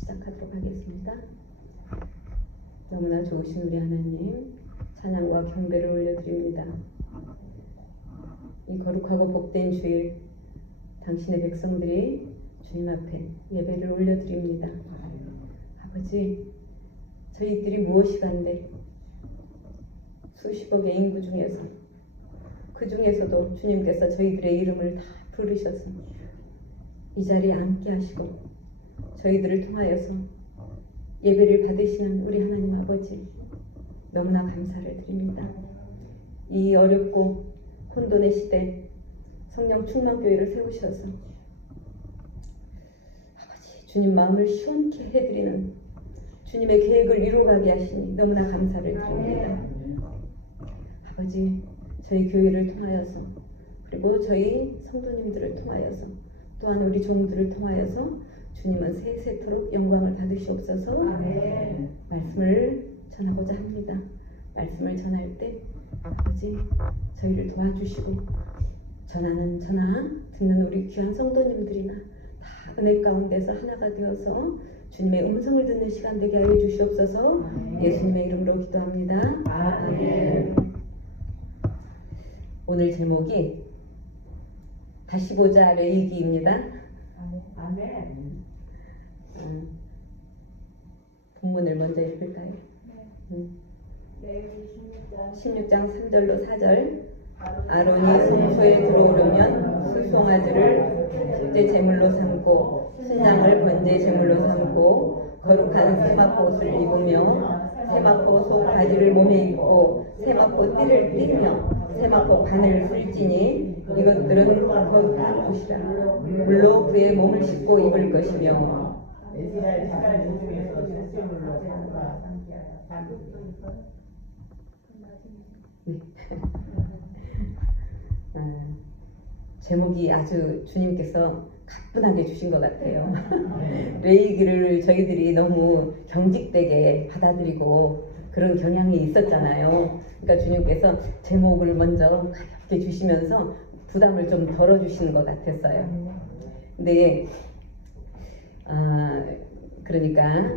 시작하도록 하겠습니다. 너무나 좋으신 우리 하나님, 찬양과 경배를 올려드립니다. 이 거룩하고 복된 주일, 당신의 백성들이 주님 앞에 예배를 올려드립니다. 아버지, 저희들이 무엇이간데 수십억의 인구 중에서 그 중에서도 주님께서 저희들의 이름을 다 부르셔서 이 자리에 앉게 하시고 저희들을 통하여서 예배를 받으시는 우리 하나님 아버지, 너무나 감사를 드립니다. 이 어렵고 혼돈의 시대 성령 충만교회를 세우셔서 아버지, 주님 마음을 시원케 해드리는 주님의 계획을 이루어가게 하시니 너무나 감사를 드립니다. 아버지, 저희 교회를 통하여서 그리고 저희 성도님들을 통하여서 또한 우리 종들을 통하여서 주님은 세세토록 영광을 받으시옵소서. 말씀을 전하고자 합니다. 말씀을 전할 때 아버지, 저희를 도와주시고 전하는 전하, 듣는 우리 귀한 성도님들이나 다 은혜 가운데서 하나가 되어서 주님의 음성을 듣는 시간 되게 하여 주시옵소서. 예수님의 이름으로 기도합니다. 아멘. 오늘 제목이 다시 보자 레위기입니다. 아멘. 본문을 먼저 읽을까요? 레위기 16장 3절로 4절. 아론이 성소에 들어오려면 수송아지를 첫째 제물로 삼고 순양을 번제 제물로 삼고 거룩한 세마포 옷을 입으며 세마포 속 바지를 몸에 입고 세마포 띠를 띠며 세마포 바늘 술지니 이것들은 거룩한 옷이라. 물로 그의 몸을 씻고 입을 것이며. 이스라엘 지파 중에서 첫째물로 제목이 아주 주님께서 가뿐하게 주신 것 같아요. 레위기를 저희들이 너무 경직되게 받아들이고 그런 경향이 있었잖아요. 그러니까 주님께서 제목을 먼저 가볍게 주시면서 부담을 좀 덜어주시는 것 같았어요. 근데 그러니까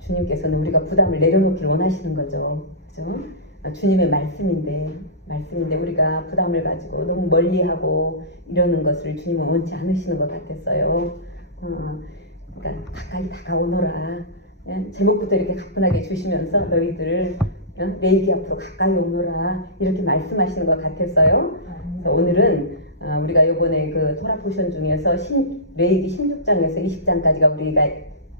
주님께서는 우리가 부담을 내려놓기를 원하시는 거죠. 그죠? 주님의 말씀인데 우리가 부담을 가지고 너무 멀리하고 이러는 것을 주님은 원치 않으시는 것 같았어요. 그러니까 가까이 다가오너라. 제목부터 이렇게 가뿐하게 주시면서 너희들 레위기 앞으로 가까이 오너라 이렇게 말씀하시는 것 같았어요. 그래서 오늘은 우리가 이번에 그 토라 포션 중에서 레위기 16장에서 20장까지가 우리가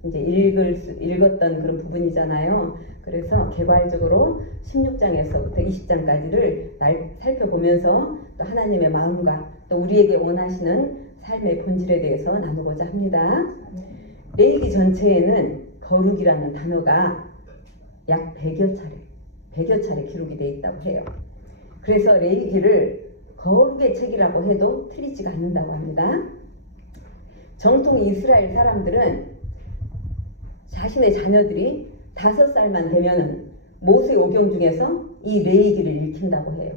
이제 읽었던 그런 부분이잖아요. 그래서 개괄적으로 16장에서부터 20장까지를 살펴보면서 또 하나님의 마음과 또 우리에게 원하시는 삶의 본질에 대해서 나누고자 합니다. 레위기 전체에는 거룩이라는 단어가 약 100여 차례 기록이 되어 있다고 해요. 그래서 레위기를 거룩의 책이라고 해도 틀리지가 않는다고 합니다. 정통 이스라엘 사람들은 자신의 자녀들이 5살만 되면은 모세 오경 중에서 이 레위기를 읽힌다고 해요.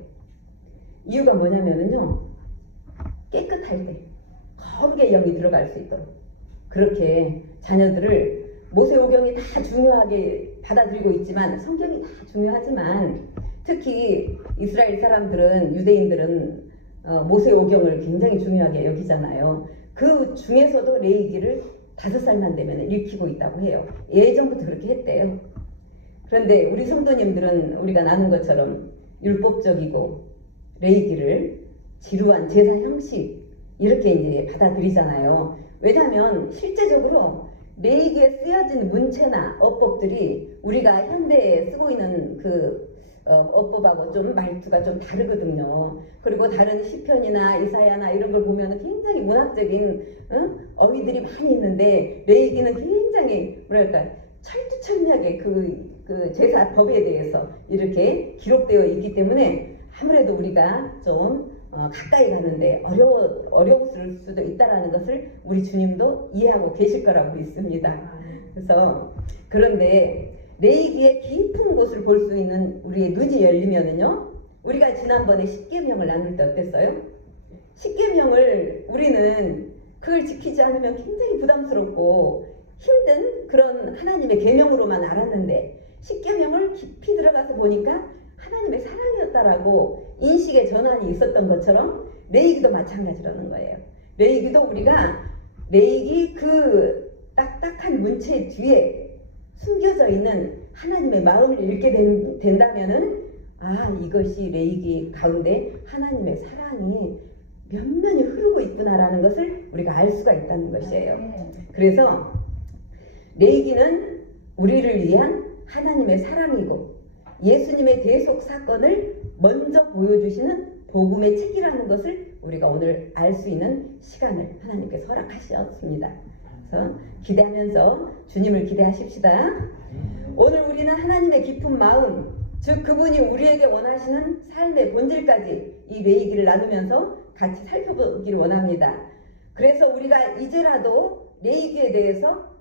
이유가 뭐냐면은요, 깨끗할 때 거룩의 영이 들어갈 수 있도록 그렇게 자녀들을 모세 오경이 다 중요하게 받아들이고 있지만 성경이 다 중요하지만 특히 이스라엘 사람들은 유대인들은 모세 오경을 굉장히 중요하게 여기잖아요. 그 중에서도 레위기를 5살만 되면 읽히고 있다고 해요. 예전부터 그렇게 했대요. 그런데 우리 성도님들은 우리가 나눈 것처럼 율법적이고 레위기를 지루한 제사 형식 이렇게 이제 받아들이잖아요. 왜냐하면 실제적으로 레위기에 쓰여진 문체나 어법들이 우리가 현대에 쓰고 있는 그 어법하고 좀 말투가 좀 다르거든요. 그리고 다른 시편이나 이사야나 이런 걸 보면 굉장히 문학적인 어휘들이 많이 있는데 레위기는 굉장히 뭐랄까 철두철미하게 그 제사 법에 대해서 이렇게 기록되어 있기 때문에 아무래도 우리가 좀 가까이 가는데 어려웠을 수도 있다라는 것을 우리 주님도 이해하고 계실 거라고 믿습니다. 그래서 그런데 레위기의 깊은 곳을 볼 수 있는 우리의 눈이 열리면은요, 우리가 지난번에 십계명을 나눌 때 어땠어요? 십계명을 우리는 그걸 지키지 않으면 굉장히 부담스럽고 힘든 그런 하나님의 계명으로만 알았는데 십계명을 깊이 들어가서 보니까 하나님의 사랑이었다라고 인식의 전환이 있었던 것처럼 레위기도 마찬가지라는 거예요. 레위기도 우리가 레위기 그 딱딱한 문체 뒤에 숨겨져 있는 하나님의 마음을 읽게 된다면은 이것이 레위기 가운데 하나님의 사랑이 면면이 흐르고 있구나라는 것을 우리가 알 수가 있다는 것이에요. 그래서 레위기는 우리를 위한 하나님의 사랑이고 예수님의 대속 사건을 먼저 보여주시는 복음의 책이라는 것을 우리가 오늘 알 수 있는 시간을 하나님께서 허락하셨습니다. 그래서 기대하면서 주님을 기대하십시다. 오늘 우리는 하나님의 깊은 마음, 즉 그분이 우리에게 원하시는 삶의 본질까지 이 레위기를 나누면서 같이 살펴보기를 원합니다. 그래서 우리가 이제라도 레위기에 대해서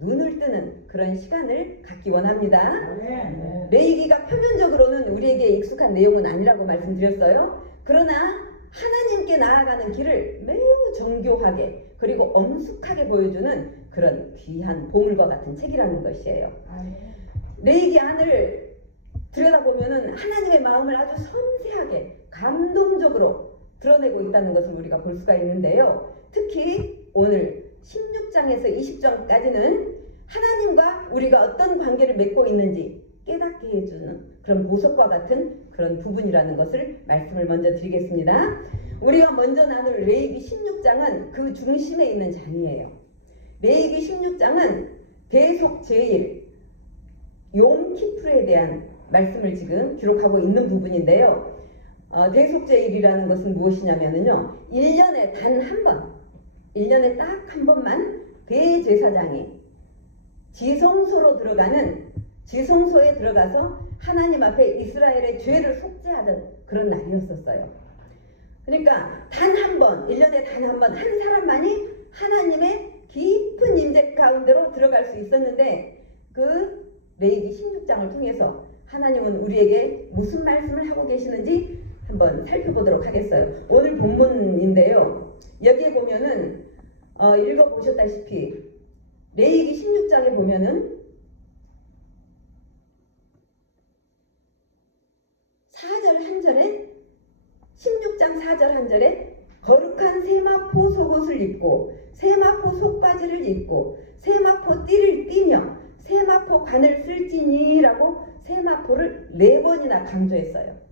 눈을 뜨는 그런 시간을 갖기 원합니다. 레위기가 표면적으로는 우리에게 익숙한 내용은 아니라고 말씀드렸어요. 그러나 하나님께 나아가는 길을 매우 정교하게 그리고 엄숙하게 보여주는 그런 귀한 보물과 같은 책이라는 것이에요. 레위기 안을 들여다보면 하나님의 마음을 아주 섬세하게 감동적으로 드러내고 있다는 것을 우리가 볼 수가 있는데요. 특히 오늘 16장에서 20장까지는 하나님과 우리가 어떤 관계를 맺고 있는지 깨닫게 해주는 그런 보석과 같은 그런 부분이라는 것을 말씀을 먼저 드리겠습니다. 우리가 먼저 나눌 레위기 16장은 그 중심에 있는 장이에요. 레위기 16장은 대속 제일 욤키프르에 대한 말씀을 지금 기록하고 있는 부분인데요. 대속 제일이라는 것은 무엇이냐면요, 1년에 단 한 번, 1년에 딱 한 번만 대제사장이 지성소에 들어가서 하나님 앞에 이스라엘의 죄를 속죄하던 그런 날이었었어요. 그러니까 단 한 번, 1년에 단 한 번 한 사람만이 하나님의 깊은 임재 가운데로 들어갈 수 있었는데 그 레위기 16장을 통해서 하나님은 우리에게 무슨 말씀을 하고 계시는지 한번 살펴보도록 하겠어요. 오늘 본문인데요. 여기에 보면은 읽어보셨다시피 레위기 16장에 보면은 4절 한 절에 16장 4절 한 절에 거룩한 세마포 속옷을 입고 세마포 속바지를 입고 세마포 띠를 띠며 세마포 관을 쓸지니라고 세마포를 4번이나 강조했어요.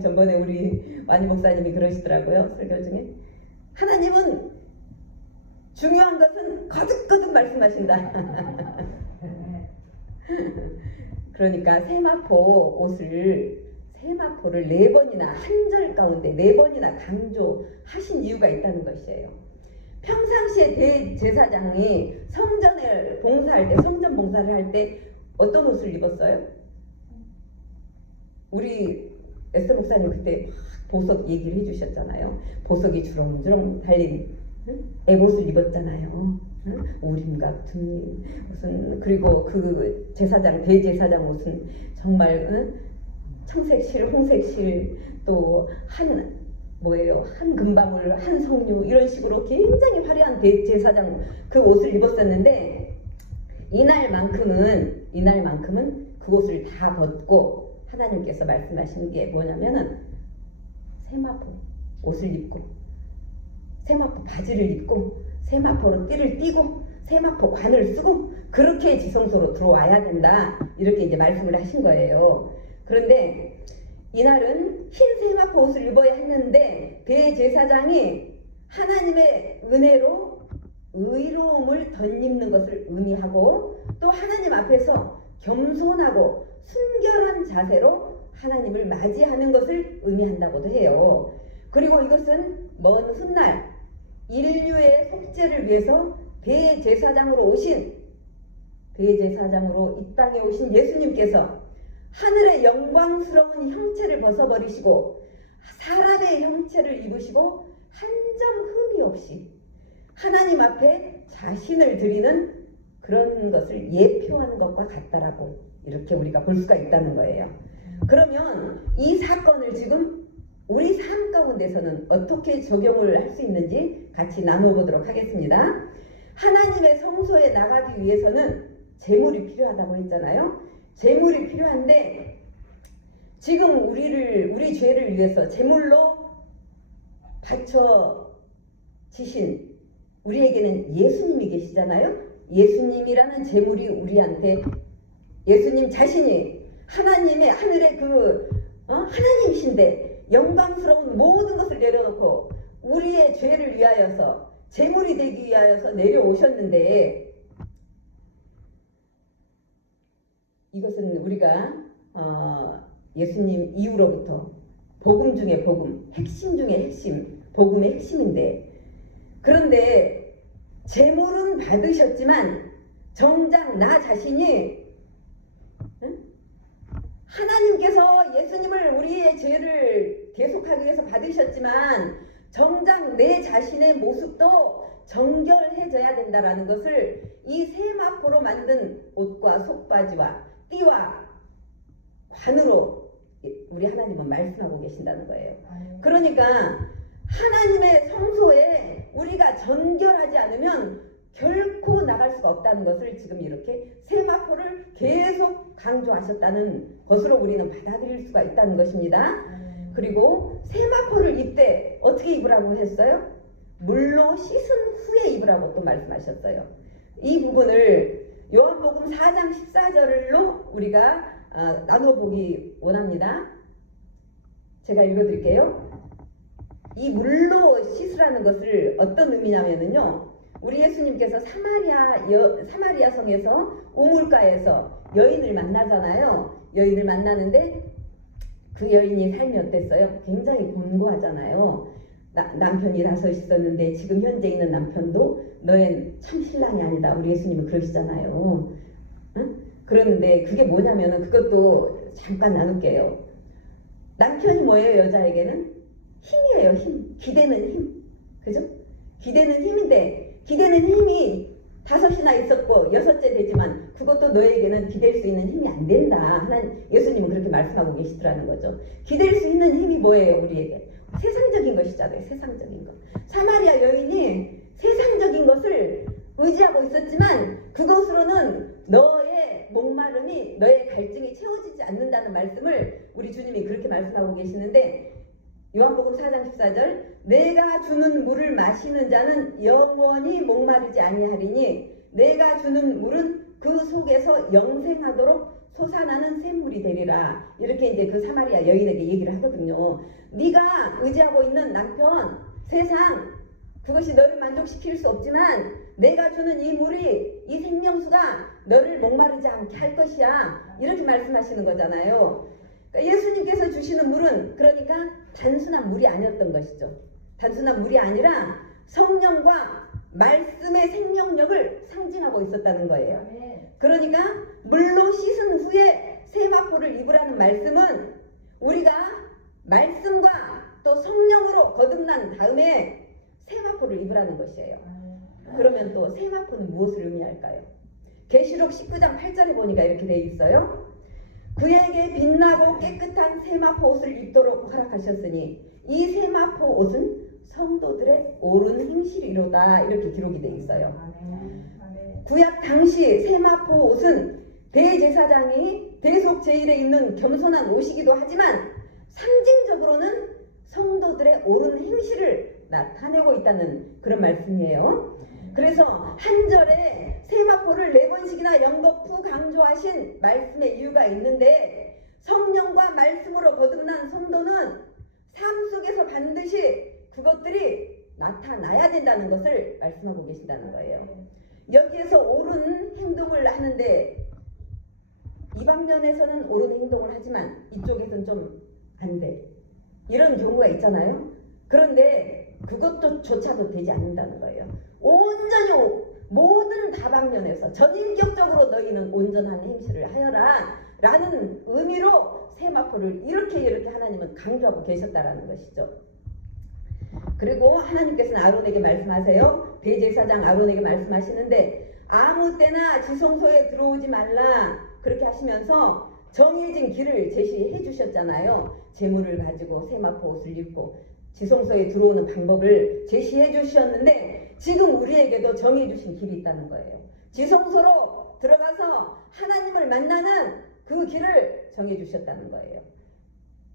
전번에 우리 완희 목사님이 그러시더라고요. 설교 중에 하나님은 중요한 것은 거듭거듭 말씀하신다. 그러니까 세마포를 4번이나 한 절 가운데 4번이나 강조하신 이유가 있다는 것이에요. 평상시에 대제사장이 성전을 봉사할 때, 성전 봉사를 할 때 어떤 옷을 입었어요? 우리 에스더 목사님 그때 보석 얘기를 해주셨잖아요. 보석이 주렁주렁 달린 에봇을 입었잖아요. 우림과 둠림 무슨, 그리고 그 제사장 대제사장 옷은 정말 청색실, 홍색실, 또 한 금방울, 한 석류 이런 식으로 굉장히 화려한 대제사장 그 옷을 입었었는데 이날만큼은 그 옷을 다 벗고 하나님께서 말씀하신 게 뭐냐면은 세마포 옷을 입고 세마포 바지를 입고 세마포로 띠를 띠고 세마포 관을 쓰고 그렇게 지성소로 들어와야 된다, 이렇게 이제 말씀을 하신 거예요. 그런데 이날은 흰 세마포 옷을 입어야 했는데 대제사장이 하나님의 은혜로 의로움을 덧입는 것을 의미하고 또 하나님 앞에서 겸손하고 순결한 자세로 하나님을 맞이하는 것을 의미한다고도 해요. 그리고 이것은 먼 훗날 인류의 속죄를 위해서 대제사장으로 이 땅에 오신 예수님께서 하늘의 영광스러운 형체를 벗어버리시고 사람의 형체를 입으시고 한 점 흠이 없이 하나님 앞에 자신을 드리는 그런 것을 예표한 것과 같다라고 이렇게 우리가 볼 수가 있다는 거예요. 그러면 이 사건을 지금 우리 삶 가운데서는 어떻게 적용을 할 수 있는지 같이 나눠보도록 하겠습니다. 하나님의 성소에 나가기 위해서는 제물이 필요하다고 했잖아요. 제물이 필요한데 지금 우리 죄를 위해서 제물로 바쳐 지신 우리에게는 예수님이 계시잖아요. 예수님이라는 제물이 우리한테 예수님 자신이 하나님의 하늘의 하나님이신데 영광스러운 모든 것을 내려놓고 우리의 죄를 위하여서 제물이 되기 위하여서 내려오셨는데 이것은 우리가 예수님 이후로부터 복음 중에 복음, 핵심 중에 핵심, 복음의 핵심인데 그런데 제물은 받으셨지만 정작 나 자신이 하나님께서 예수님을 우리의 죄를 대속하기 위해서 받으셨지만 정작 내 자신의 모습도 정결해져야 된다라는 것을 이 세마포로 만든 옷과 속바지와 띠와 관으로 우리 하나님은 말씀하고 계신다는 거예요. 그러니까 하나님의 성소에 우리가 정결하지 않으면 결코 나갈 수가 없다는 것을 지금 이렇게 세마포를 계속 강조하셨다는 것으로 우리는 받아들일 수가 있다는 것입니다. 그리고 세마포를 입되 어떻게 입으라고 했어요? 물로 씻은 후에 입으라고 또 말씀하셨어요. 이 부분을 요한복음 4장 14절로 우리가 나눠보기 원합니다. 제가 읽어드릴게요. 이 물로 씻으라는 것을 어떤 의미냐면요. 우리 예수님께서 사마리아 성에서 우물가에서 여인을 만나잖아요. 여인을 만나는데 그 여인이 삶이 어땠어요? 굉장히 곤고하잖아요. 남편이 5 있었는데 지금 현재 있는 남편도 너의 참 신랑이 아니다. 우리 예수님은 그러시잖아요. 응? 그러는데 그게 뭐냐면은 그것도 잠깐 나눌게요. 남편이 뭐예요? 여자에게는 힘이에요. 힘. 기대는 힘. 그죠? 기대는 힘인데 기대는 힘이 5이나 있었고 6째 되지만 그것도 너에게는 기댈 수 있는 힘이 안 된다. 하나님 예수님은 그렇게 말씀하고 계시더라는 거죠. 기댈 수 있는 힘이 뭐예요? 우리에게 세상적인 것이잖아요. 세상적인 것. 사마리아 여인이 세상적인 것을 의지하고 있었지만 그것으로는 너의 목마름이 너의 갈증이 채워지지 않는다는 말씀을 우리 주님이 그렇게 말씀하고 계시는데 요한복음 4장 14절 내가 주는 물을 마시는 자는 영원히 목마르지 아니하리니 내가 주는 물은 그 속에서 영생하도록 솟아나는 샘물이 되리라. 이렇게 이제 그 사마리아 여인에게 얘기를 하거든요. 네가 의지하고 있는 남편, 세상 그것이 너를 만족시킬 수 없지만 내가 주는 이 물이 이 생명수가 너를 목마르지 않게 할 것이야. 이렇게 말씀하시는 거잖아요. 그러니까 예수님께서 주시는 물은 그러니까 단순한 물이 아니었던 것이죠. 단순한 물이 아니라 성령과 말씀의 생명력을 상징하고 있었다는 거예요. 그러니까 물로 씻은 후에 세마포를 입으라는 말씀은 우리가 말씀과 또 성령으로 거듭난 다음에 세마포를 입으라는 것이에요. 그러면 또 세마포는 무엇을 의미할까요? 계시록 19장 8절에 보니까 이렇게 되어 있어요. 그에게 빛나고 깨끗한 세마포 옷을 입도록 허락하셨으니 이 세마포 옷은 성도들의 옳은 행실이로다. 이렇게 기록이 되어 있어요. 구약 당시 세마포 옷은 대제사장이 대속 제일에 입는 겸손한 옷이기도 하지만 상징적으로는 성도들의 옳은 행실을 나타내고 있다는 그런 말씀이에요. 그래서 한 절에 세마포를 4번씩이나 연거푸 강조하신 말씀의 이유가 있는데 성령과 말씀으로 거듭난 성도는 삶 속에서 반드시 그것들이 나타나야 된다는 것을 말씀하고 계신다는 거예요. 여기에서 옳은 행동을 하는데 이 방면에서는 옳은 행동을 하지만 이쪽에서는 좀 안 돼. 이런 경우가 있잖아요. 그런데 그것도 조차도 되지 않는다는 거예요. 온전히 모든 다방면에서 전인격적으로 너희는 온전한 행실을 하여라 라는 의미로 세마포를 이렇게 하나님은 강조하고 계셨다라는 것이죠. 그리고 하나님께서는 아론에게 말씀하세요. 대제사장 아론에게 말씀하시는데 아무 때나 지성소에 들어오지 말라 그렇게 하시면서 정해진 길을 제시해 주셨잖아요. 제물을 가지고 세마포 옷을 입고 지성소에 들어오는 방법을 제시해 주셨는데 지금 우리에게도 정해주신 길이 있다는 거예요. 지성소로 들어가서 하나님을 만나는 그 길을 정해주셨다는 거예요.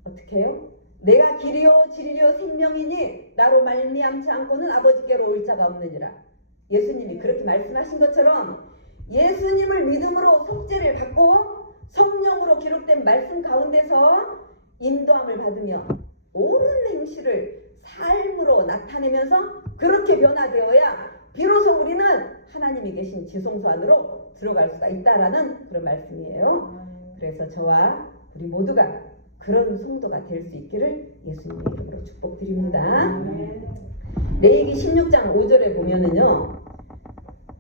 어떻게 해요? 내가 길이요 진리요 생명이니 나로 말미암지 않고는 아버지께로 올 자가 없느니라. 예수님이 그렇게 말씀하신 것처럼 예수님을 믿음으로 속죄를 받고 성령으로 기록된 말씀 가운데서 인도함을 받으며 옳은 행실을 삶으로 나타내면서 그렇게 변화되어야 비로소 우리는 하나님이 계신 지성소 안으로 들어갈 수가 있다라는 그런 말씀이에요. 그래서 저와 우리 모두가 그런 성도가 될 수 있기를 예수님의 이름으로 축복드립니다. 레위기 16장 5절에 보면은요,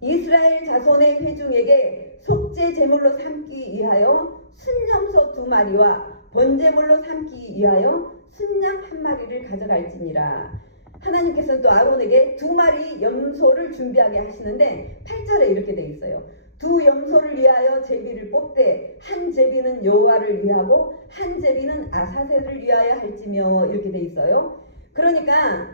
이스라엘 자손의 회중에게 속죄 제물로 삼기 위하여 순염소 2마리와 번제물로 삼기 위하여 순양 1마리를 가져갈지니라. 하나님께서는 또 아론에게 2마리 염소를 준비하게 하시는데 8절에 이렇게 돼 있어요. 2 염소를 위하여 제비를 뽑되 한 제비는 여호와를 위하고 한 제비는 아사셀을 위하여 할지며 이렇게 돼 있어요. 그러니까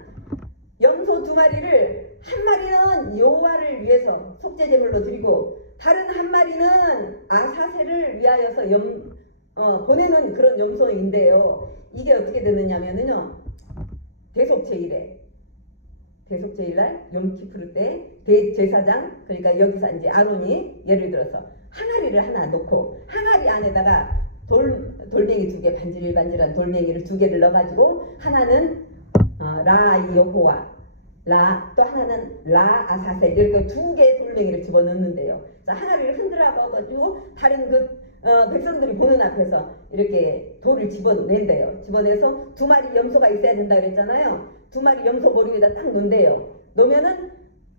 염소 2마리를 한 마리는 여호와를 위해서 속죄 제물로 드리고 다른 한 마리는 아사셀을 위하여서 보내는 그런 염소인데요. 이게 어떻게 되느냐면요, 대속제일날 염키푸르 때 대제사장, 그러니까 여기서 이제 아론이 예를 들어서 항아리를 하나 놓고 항아리 안에다가 돌멩이 2개, 반질반질한 돌멩이를 2개를 넣어가지고 하나는 라 여호와, 또 하나는 라 아사셀, 이렇게 2개의 돌멩이를 집어넣는데요. 자, 항아리를 흔들어가지고 다른 백성들이 보는 앞에서 이렇게 돌을 집어낸대요. 집어내서 2마리 염소가 있어야 된다 그랬잖아요. 2마리 염소 머리 위에다 딱 놓는데요. 놓으면은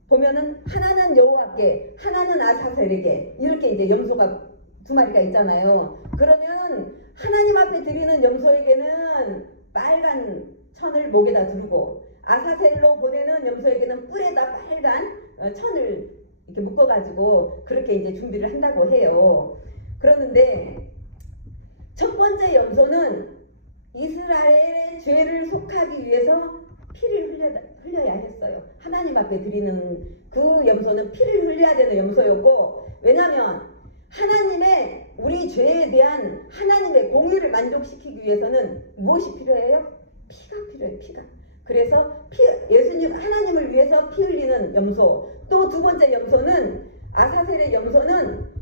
보면은 하나는 여호와께, 하나는 아사셀에게, 이렇게 이제 염소가 2마리가 있잖아요. 그러면 하나님 앞에 드리는 염소에게는 빨간 천을 목에다 두르고 아사셀로 보내는 염소에게는 뿔에다 빨간 천을 이렇게 묶어가지고 그렇게 이제 준비를 한다고 해요. 그러는데 첫 번째 염소는 이스라엘의 죄를 속하기 위해서 피를 흘려야 했어요. 하나님 앞에 드리는 그 염소는 피를 흘려야 되는 염소였고, 왜냐하면 하나님의 우리 죄에 대한 하나님의 공의를 만족시키기 위해서는 무엇이 필요해요? 피가 필요해요. 피가. 그래서 예수님 하나님을 위해서 피 흘리는 염소. 또 2번째 염소는 아사셀의 염소는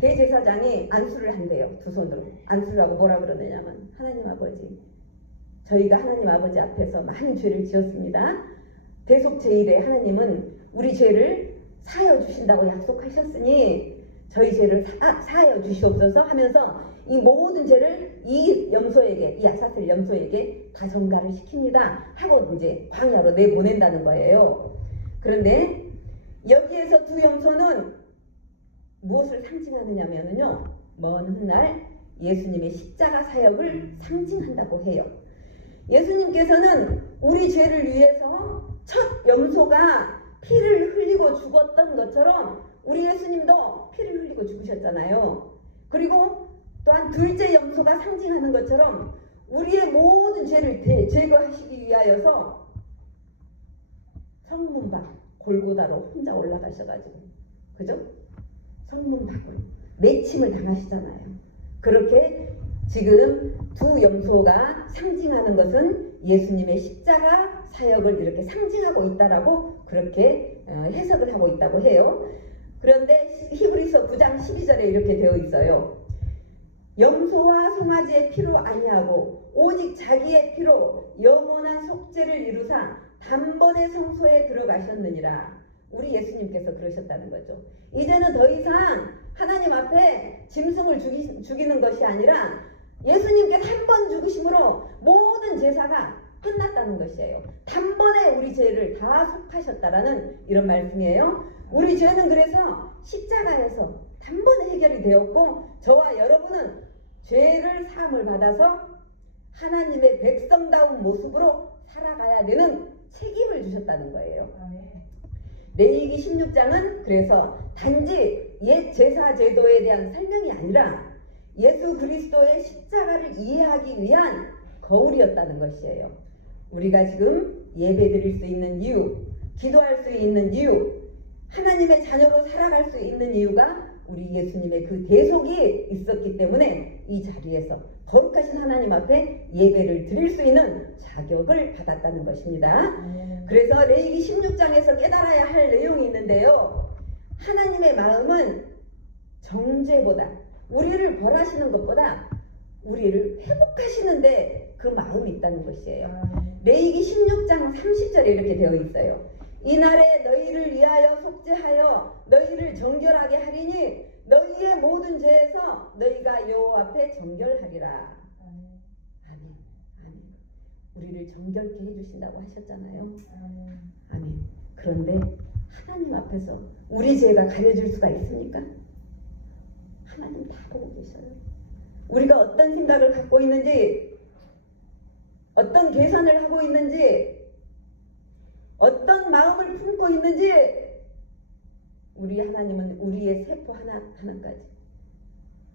대제사장이 안수를 한대요. 2 손으로. 안수를 하고 뭐라 그러느냐면, 하나님 아버지, 저희가 하나님 아버지 앞에서 많은 죄를 지었습니다. 대속제일에 하나님은 우리 죄를 사하여 주신다고 약속하셨으니 저희 죄를 사하여 주시옵소서 하면서 이 모든 죄를 이 염소에게, 이 아사셀 염소에게 다 전가를 시킵니다 하고 이제 광야로 내보낸다는 거예요. 그런데 여기에서 2 염소는 무엇을 상징하느냐면요, 먼 훗날 예수님의 십자가 사역을 상징한다고 해요. 예수님께서는 우리 죄를 위해서 첫 염소가 피를 흘리고 죽었던 것처럼 우리 예수님도 피를 흘리고 죽으셨잖아요. 그리고 또한 2째 염소가 상징하는 것처럼 우리의 모든 죄를 제거하시기 위하여서 성문 밖 골고다로 혼자 올라가셔가지고, 그죠? 성문 밖으로 매침을 당하시잖아요. 그렇게 지금 2 염소가 상징하는 것은 예수님의 십자가 사역을 이렇게 상징하고 있다라고 그렇게 해석을 하고 있다고 해요. 그런데 히브리서 9장 12절에 이렇게 되어 있어요. 염소와 송아지의 피로 아니하고 오직 자기의 피로 영원한 속죄를 이루사 단번에 성소에 들어가셨느니라. 우리 예수님께서 그러셨다는 거죠. 이제는 더 이상 하나님 앞에 짐승을 죽이는 것이 아니라 예수님께서 한 번 죽으심으로 모든 제사가 끝났다는 것이에요. 단번에 우리 죄를 다 속하셨다라는 이런 말씀이에요. 우리 죄는 그래서 십자가에서 단번에 해결이 되었고, 저와 여러분은 죄를 사함을 받아서 하나님의 백성다운 모습으로 살아가야 되는 책임을 주셨다는 거예요. 레위기 16장은 그래서 단지 옛 제사 제도에 대한 설명이 아니라 예수 그리스도의 십자가를 이해하기 위한 거울이었다는 것이에요. 우리가 지금 예배 드릴 수 있는 이유, 기도할 수 있는 이유, 하나님의 자녀로 살아갈 수 있는 이유가 우리 예수님의 그 대속이 있었기 때문에 이 자리에서 거룩하신 하나님 앞에 예배를 드릴 수 있는 자격을 받았다는 것입니다. 그래서 레위기 16장에서 깨달아야 할 내용이 있는데요. 하나님의 마음은 정죄보다, 우리를 벌하시는 것보다 우리를 회복하시는데 그 마음이 있다는 것이에요. 레위기 16장 30절에 이렇게 되어 있어요. 이날에 너희를 위하여 속죄하여 너희를 정결하게 하리니 너희의 모든 죄에서 너희가 여호와 앞에 정결하리라. 아멘. 아멘. 우리를 정결케 해주신다고 하셨잖아요. 아멘. 그런데 하나님 앞에서 우리 죄가 가려질 수가 있습니까? 하나님 다 보고 계셔요. 우리가 어떤 생각을 갖고 있는지, 어떤 계산을 하고 있는지, 어떤 마음을 품고 있는지, 우리 하나님은 우리의 세포 하나하나까지,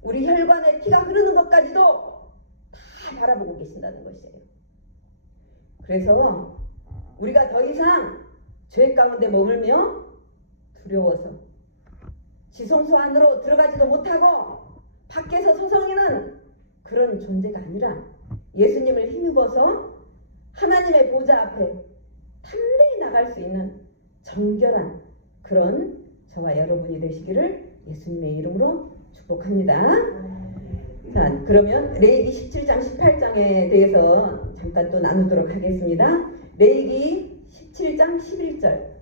우리 혈관에 피가 흐르는 것까지도 다 바라보고 계신다는 것이에요. 그래서 우리가 더 이상 죄 가운데 머물며 두려워서 지성소 안으로 들어가지도 못하고 밖에서 서성이는 그런 존재가 아니라 예수님을 힘입어서 하나님의 보좌 앞에 담대히 나갈 수 있는 정결한 그런 저와 여러분이 되시기를 예수님의 이름으로 축복합니다. 자, 그러면 레위기 17장 18장에 대해서 잠깐 또 나누도록 하겠습니다. 레위기 17장 11절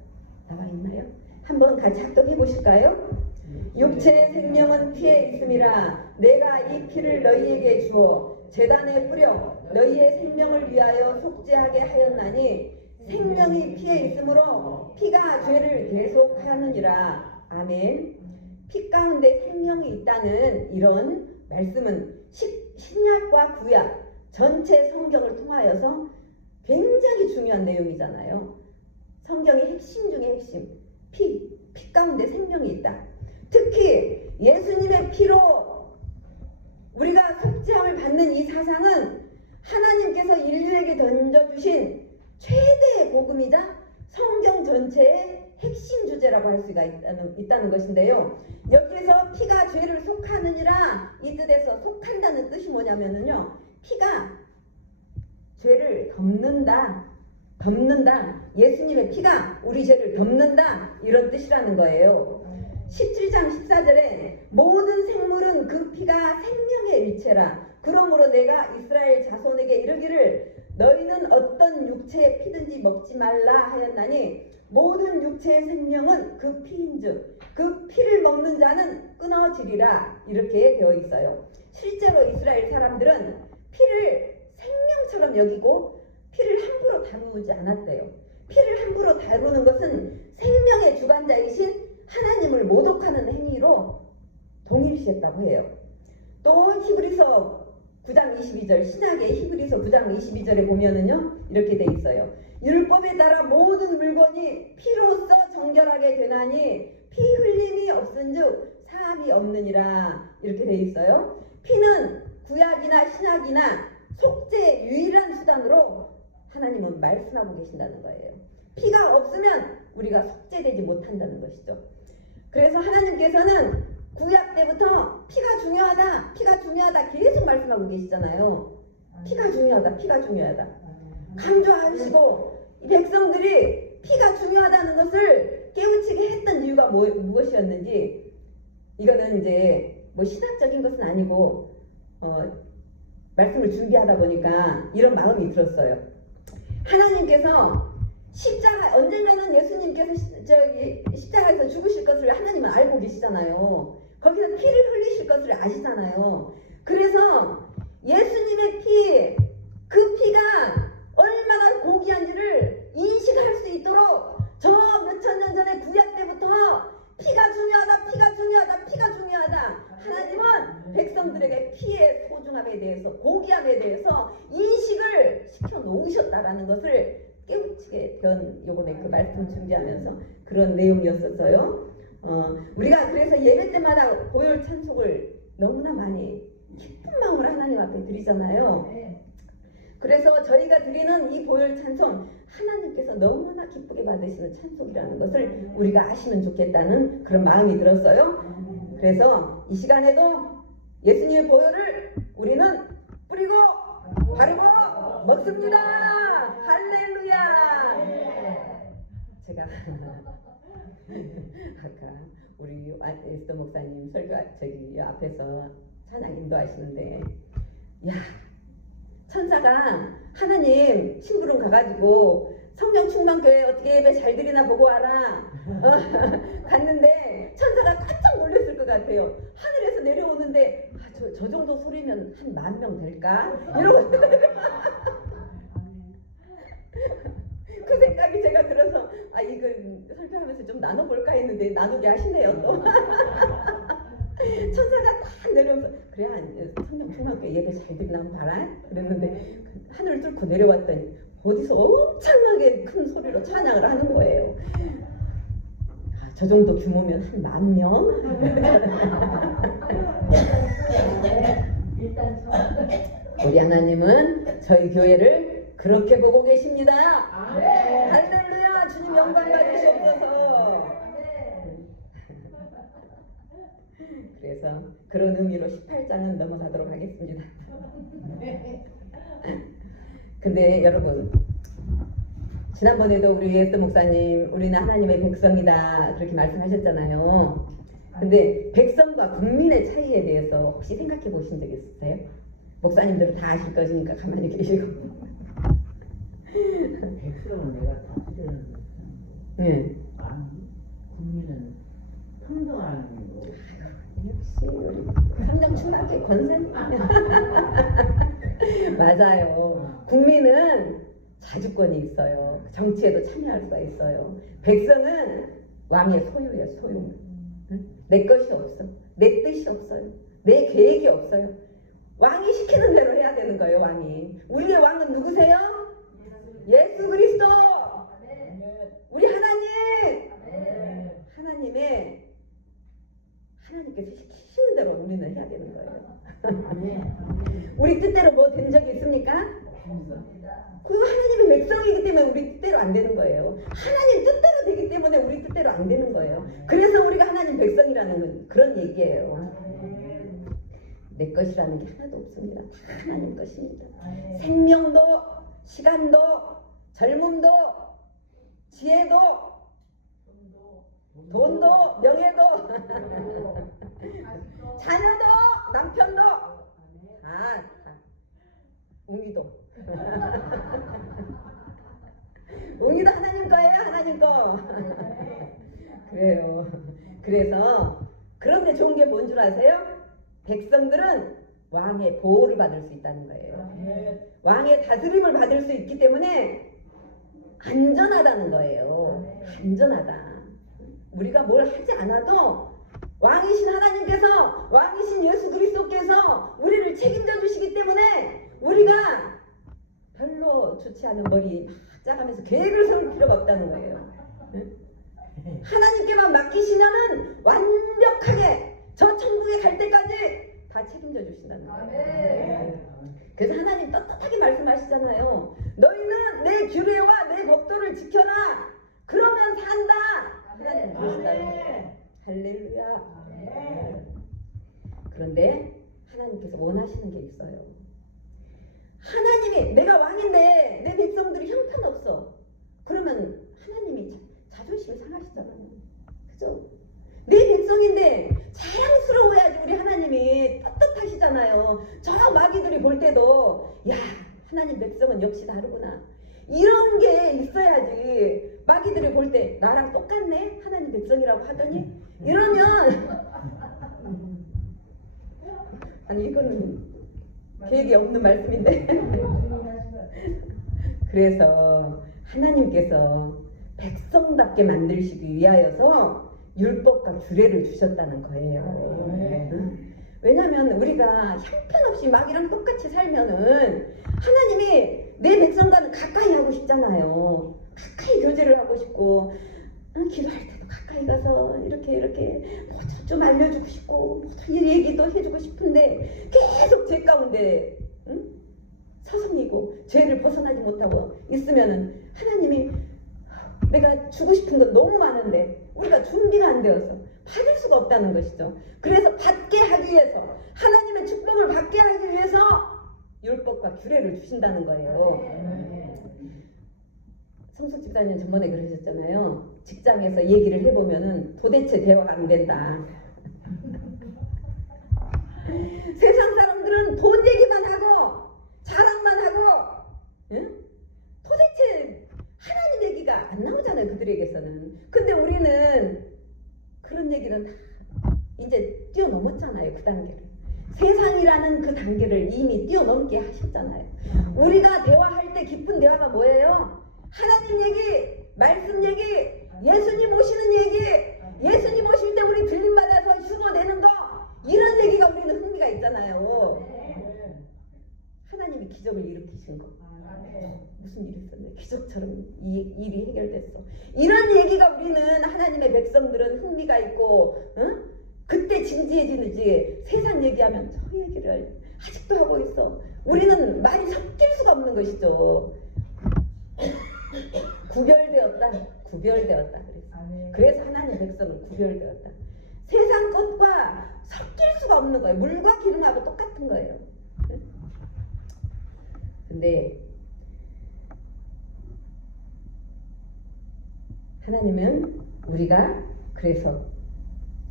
나와 있나요? 한번 같이 합독해 보실까요? 육체의 생명은 피에 있음이라 내가 이 피를 너희에게 주어 제단에 뿌려 너희의 생명을 위하여 속죄하게 하였나니 생명이 피에 있으므로 피가 죄를 계속하느니라. 아멘. 피 가운데 생명이 있다는 이런 말씀은 신약과 구약 전체 성경을 통하여서 굉장히 중요한 내용이잖아요. 성경의 핵심 중에 핵심, 피 가운데 생명이 있다. 특히 예수님의 피로 우리가 속죄함을 받는 이 사상은 하나님께서 인류에게 던져주신 최대의 복음이자 성경 전체의 핵심 주제라고 할 수가 있다는 것인데요. 여기에서 피가 죄를 속하느니라 이 뜻에서 속한다는 뜻이 뭐냐면요. 피가 죄를 덮는다. 예수님의 피가 우리 죄를 덮는다. 이런 뜻이라는 거예요. 17장 14절에 모든 생물은 그 피가 생명의 일체라. 그러므로 내가 이스라엘 자손에게 이르기를 너희는 어떤 육체의 피든지 먹지 말라 하였나니 모든 육체의 생명은 그 피인즉 그 피를 먹는 자는 끊어지리라. 이렇게 되어 있어요. 실제로 이스라엘 사람들은 피를 생명처럼 여기고 피를 함부로 다루지 않았대요. 피를 함부로 다루는 것은 생명의 주관자이신 하나님을 모독하는 행위로 동일시했다고 해요. 또 히브리서 9장 22절 신약의 히브리서 9장 22절에 보면은요 이렇게 돼 있어요. 율법에 따라 모든 물건이 피로써 정결하게 되나니 피 흘림이 없은즉 사함이 없느니라. 이렇게 돼 있어요. 피는 구약이나 신약이나 속죄의 유일한 수단으로 하나님은 말씀하고 계신다는 거예요. 피가 없으면 우리가 속죄되지 못한다는 것이죠. 그래서 하나님께서는 구약 때부터 피가 중요하다 계속 말씀하고 계시잖아요. 피가 중요하다 강조하시고 이 백성들이 피가 중요하다는 것을 깨우치게 했던 이유가 무엇이었는지, 이거는 이제 뭐 신학적인 것은 아니고 말씀을 준비하다 보니까 이런 마음이 들었어요. 하나님께서 십자가 언젠가는 예수님께서 십자가에서 죽으실 것을 하나님은 알고 계시잖아요. 거기서 피를 흘리실 것을 아시잖아요. 그래서 예수님의 피, 그 피가 얼마나 고귀한지를 인식할 수 있도록 저 몇천 년 전에 구약 때부터 피가 중요하다. 하나님은 백성들에게 피의 소중함에 대해서, 고귀함에 대해서 인식을 시켜 놓으셨다라는 것을 깨우치게 된 요번에 그 말씀 준비하면서 그런 내용이었었어요. 우리가 그래서 예배 때마다 고열 찬송을 너무나 많이 기쁜 마음으로 하나님 앞에 드리잖아요. 그래서 저희가 드리는 이 보혈 찬송 하나님께서 너무나 기쁘게 받으시는 찬송이라는 것을 우리가 아시면 좋겠다는 그런 마음이 들었어요. 그래서 이 시간에도 예수님의 보혈을 우리는 뿌리고 바르고 먹습니다. 할렐루야. 제가 아까 우리 에스더 목사님 설교 저기 앞에서 찬양 인도하시는데 야 천사가 하나님 심부름 가가지고 성령 충만교회 어떻게 예배 잘 드리나 보고 와라 갔는데 천사가 깜짝 놀랐을 것 같아요. 하늘에서 내려오는데 저 정도 소리면 한 10,000명 될까? 이러고 그 생각이 제가 들어서 이걸 설교하면서 좀 나눠볼까 했는데 나누게 하시네요 또. 천사가 딱 내려오면서 그래 성령 충만교회 예배 잘 드리나 한번 봐라 그랬는데 하늘을 뚫고 내려왔더니 어디서 엄청나게 큰 소리로 찬양을 하는 거예요. 저 정도 규모면 한 10,000명? 우리 하나님은 저희 교회를 그렇게 보고 계십니다. 할렐루야. 주님 영광 받으시옵소서. 그래서 그런 의미로 18장은 넘어가도록 하겠습니다. 근데 여러분 지난번에도 우리 에스더 목사님 우리는 하나님의 백성이다 그렇게 말씀하셨잖아요. 근데 백성과 국민의 차이에 대해서 혹시 생각해 보신 적 있으세요? 목사님들은 다 아실 것이니까 가만히 계시고. 백성은 내가 다 드리는 거죠. 네. 국민은 평등한 거. 역시 우리 성령 충만교회 권사님. 맞아요. 국민은 자주권이 있어요. 정치에도 참여할 수가 있어요. 백성은 왕의 소유예요. 소유. 내 것이 없어. 내 뜻이 없어요. 내 계획이 없어요. 왕이 시키는 대로 해야 되는 거예요. 왕이. 우리의 왕은 누구세요? 예수 그리스도. 우리 하나님. 하나님께서 시키시는 대로 우리는 해야 되는 거예요. 우리 뜻대로 뭐 된 적이 있습니까? 그 하나님의 백성이기 때문에 우리 뜻대로 안 되는 거예요. 하나님 뜻대로 되기 때문에 우리 뜻대로 안 되는 거예요. 그래서 우리가 하나님 백성이라는 그런 얘기예요. 내 것이라는 게 하나도 없습니다. 다 하나님 것입니다. 생명도, 시간도, 젊음도, 지혜도, 돈도, 명예도, 자녀도, 남편도, 웅이도. 웅이도 하나님 거예요, 하나님 거. 그래요. 그래서 그런데 좋은 게 뭔 줄 아세요? 백성들은 왕의 보호를 받을 수 있다는 거예요. 왕의 다스림을 받을 수 있기 때문에 안전하다는 거예요. 안전하다. 우리가 뭘 하지 않아도 왕이신 하나님께서, 왕이신 예수 그리스도께서 우리를 책임져 주시기 때문에 우리가 별로 좋지 않은 머리 막 짜가면서 계획을 세울 필요가 없다는 거예요. 하나님께만 맡기시면은 완벽하게 저 천국에 갈 때까지 다 책임져 주신다는 거예요. 그래서 하나님 떳떳하게 말씀하시잖아요. 너희는 내 규례와 내 법도를 지켜라. 그러면 산다. 하나님 그러신다는 거예요. 할렐루야. 그런데 하나님께서 원하시는 게 있어요. 하나님이 내가 왕인데 내 백성들이 형편없어. 그러면 하나님이 자존심이 상하시잖아요. 그죠? 내 백성인데 자랑스러워야지 우리 하나님이 떳떳하시잖아요. 저 마귀들이 볼 때도 야 하나님 백성은 역시 다르구나. 이런 게 있어야지. 마귀들이 볼 때 나랑 똑같네? 하나님 백성이라고 하더니 이러면 아니 이거는 계획이 없는 말씀인데 그래서 하나님께서 백성답게 만드시기 위하여서 율법과 규례를 주셨다는 거예요. 왜냐하면 우리가 형편없이 마귀랑 똑같이 살면은 하나님이 내 백성과는 가까이 하고 싶잖아요. 가까이 교제를 하고 싶고 기도할 때도 가까이 가서 이렇게 뭐 좀 알려주고 싶고 뭐 얘기도 해주고 싶은데 계속 제 가운데 서성이고 죄를 벗어나지 못하고 있으면은 하나님이 내가 주고 싶은 건 너무 많은데 우리가 준비가 안 되어서 받을 수가 없다는 것이죠. 그래서 받게 하기 위해서, 하나님의 축복을 받게 하기 위해서 율법과 규례를 주신다는 거예요. 성숙 집사님 전번에 그러셨잖아요. 직장에서 얘기를 해보면은 도대체 대화가 안 된다. 세상 사람들은 돈 얘기만 하고 자랑만 하고, 응? 도대체 하나님 얘기가 안 나오잖아요, 그들에게서는. 근데 우리는 그런 얘기는 다 이제 뛰어넘었잖아요, 그 단계를. 세상이라는 그 단계를 이미 뛰어넘게 하셨잖아요. 우리가 대화할 때 깊은 대화가 뭐예요? 하나님 얘기, 말씀 얘기, 예수님 오시는 얘기, 예수님 오실 때 우리 들림받아서 휴거되는 거, 이런 얘기가 우리는 흥미가 있잖아요. 하나님이 기적을 일으키신 거. 무슨 일이 있었네. 기적처럼 이 일이 해결됐어. 이런 얘기가 우리는 하나님의 백성들은 흥미가 있고, 응? 그때 진지해지는지 세상 얘기하면 저 얘기를 아직도 하고 있어. 우리는 말이 섞일 수가 없는 것이죠. 구별되었다. 그래서 하나님의 백성은 구별되었다. 세상 것과 섞일 수가 없는 거예요. 물과 기름하고 똑같은 거예요. 근데 하나님은 우리가 그래서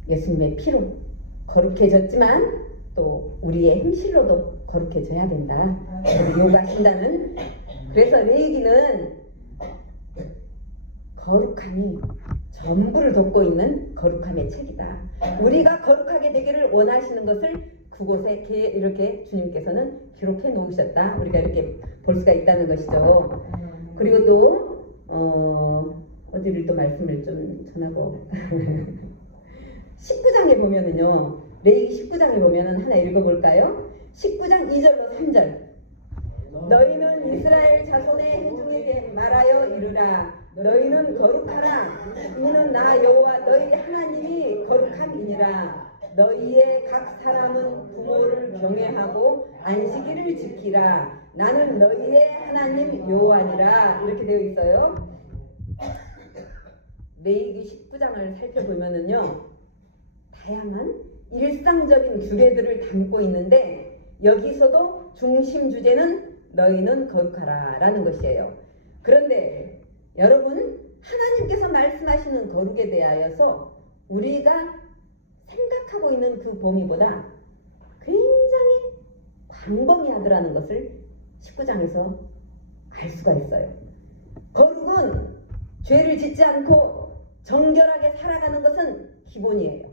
예수님의 피로 거룩해졌지만 또 우리의 힘실로도 거룩해져야 된다. 요구하신다는. 그래서 레위기는 거룩함이 전부를 돕고 있는 거룩함의 책이다. 우리가 거룩하게 되기를 원하시는 것을 그곳에 이렇게 주님께서는 기록해 놓으셨다. 우리가 이렇게 볼 수가 있다는 것이죠. 그리고 또 어디를 또 말씀을 좀 전하고 19장에 보면은요, 레위기 19장에 보면은 하나 읽어볼까요? 19장 2절로 3절. 너희는 이스라엘 자손의 회중에게 말하여 이르라. 너희는 거룩하라. 이는 나 여호와 너희 하나님이 거룩함이니라. 너희의 각 사람은 부모를 경외하고 안식일을 지키라. 나는 너희의 하나님 여호와니라. 이렇게 되어 있어요. 레위기 19장을 살펴보면은요, 다양한 일상적인 규례들을 담고 있는데 여기서도 중심 주제는 너희는 거룩하라 라는 것이에요. 그런데 여러분, 하나님께서 말씀하시는 거룩에 대하여서 우리가 생각하고 있는 그 범위보다 굉장히 광범위하더라는 것을 19장에서 알 수가 있어요. 거룩은 죄를 짓지 않고 정결하게 살아가는 것은 기본이에요.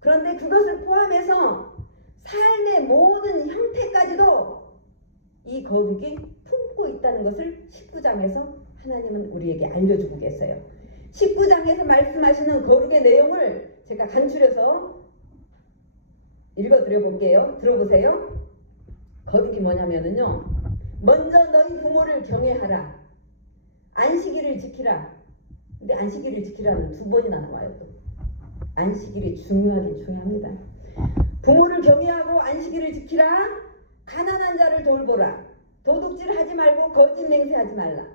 그런데 그것을 포함해서 삶의 모든 형태까지도 이 거룩이 품고 있다는 것을 19장에서 하나님은 우리에게 알려주고 계세요. 19장에서 말씀하시는 거룩의 내용을 제가 간추려서 읽어드려 볼게요. 들어보세요. 거룩이 뭐냐면요, 먼저 너희 부모를 경외하라. 안식일을 지키라. 근데 안식일을 지키라는 두 번이나 나와요. 또 안식일이 중요합니다. 부모를 경외하고 안식일을 지키라. 가난한 자를 돌보라. 도둑질 하지 말고 거짓 맹세하지 말라.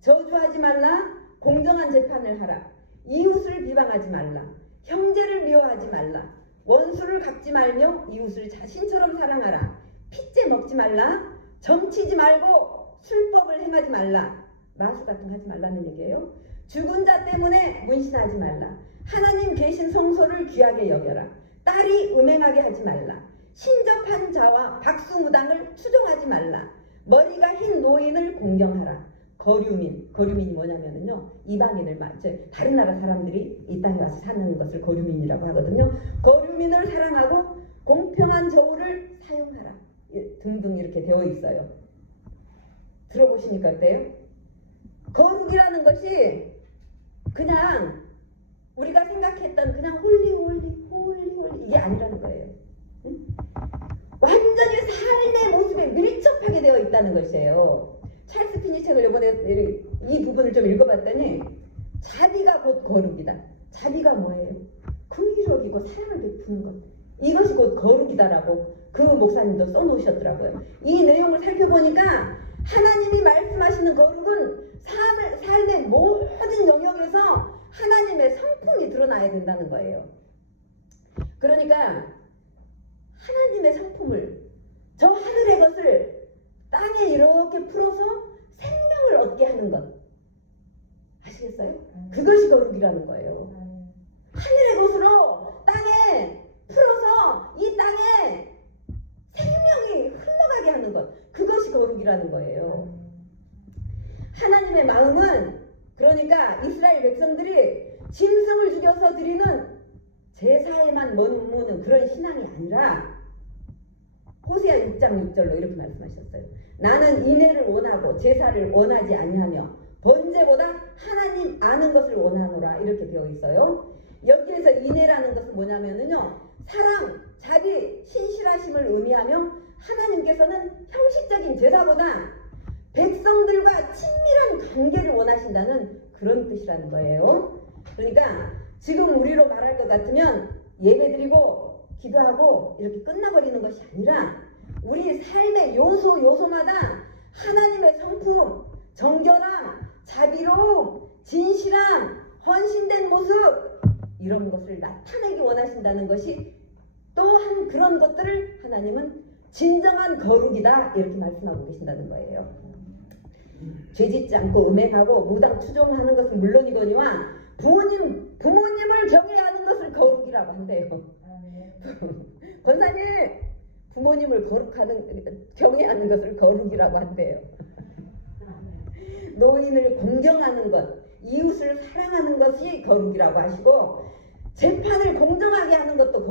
저주하지 말라. 공정한 재판을 하라. 이웃을 비방하지 말라. 형제를 미워하지 말라. 원수를 갚지 말며 이웃을 자신처럼 사랑하라. 핏째 먹지 말라. 점치지 말고 술법을 행하지 말라. 마술 같은 거 하지 말라는 얘기예요. 죽은 자 때문에 문신하지 말라. 하나님 계신 성소를 귀하게 여겨라. 딸이 음행하게 하지 말라. 신접한 자와 박수무당을 추종하지 말라. 머리가 흰 노인을 공경하라. 거류민이 뭐냐면요, 이방인을 다른 나라 사람들이 이 땅에 와서 사는 것을 거류민이라고 하거든요. 거류민을 사랑하고 공평한 저울을 사용하라. 등등 이렇게 되어 있어요. 들어보시니까 어때요? 거룩이라는 것이 그냥 우리가 생각했던 그냥 홀리 이게 아니라는 거예요. 응? 완전히 삶의 모습에 밀접하게 되어 있다는 것이에요. 찰스 피니 책을 이번에 이 부분을 좀 읽어봤더니 자비가 곧 거룩이다. 자비가 뭐예요? 긍휼적이고 사랑을 베푸는 것. 이것이 곧 거룩이다라고 그 목사님도 써놓으셨더라고요. 이 내용을 살펴보니까 하나님이 말씀하시는 거룩은 삶의 모든 영역에서 하나님의 성품이 드러나야 된다는 거예요. 그러니까 하나님의 성품을, 저 하늘의 것을 땅에 이렇게 풀어서 생명을 얻게 하는 것, 아시겠어요? 그것이 거룩이라는 거예요. 하늘의 것으로 땅에 풀어서 이 땅에 생명이 흘러가게 하는 것, 그것이 거룩이라는 거예요. 하나님의 마음은, 그러니까 이스라엘 백성들이 짐승을 죽여서 드리는 제사에만 머무는 그런 신앙이 아니라, 호세아 6장 6절로 이렇게 말씀하셨어요. 나는 인애를 원하고 제사를 원하지 아니하며 번제보다 하나님 아는 것을 원하노라, 이렇게 되어 있어요. 여기에서 인애라는 것은 뭐냐면요, 사랑, 자비, 신실하심을 의미하며 하나님께서는 형식적인 제사보다 백성들과 친밀한 관계를 원하신다는 그런 뜻이라는 거예요. 그러니까 지금 우리로 말할 것 같으면 예배드리고 기도하고 이렇게 끝나버리는 것이 아니라 우리 삶의 요소마다 하나님의 성품, 정결함, 자비로움, 진실함, 헌신된 모습, 이런 것을 나타내기 원하신다는 것이, 또한 그런 것들을 하나님은 진정한 거룩이다, 이렇게 말씀하고 계신다는 거예요. 죄짓지 않고 음행하고 무당 추종하는 것은 물론이거니와 부모님을 경외하는 것을 거룩이라고 한대요. 권사님, 부모님을 경외하는 것을 거룩이라고 한대요. 노인을 공경하는 것, 이웃을 사랑하는 것이 거룩이라고 하시고, 재판을 공정하게 하는 것도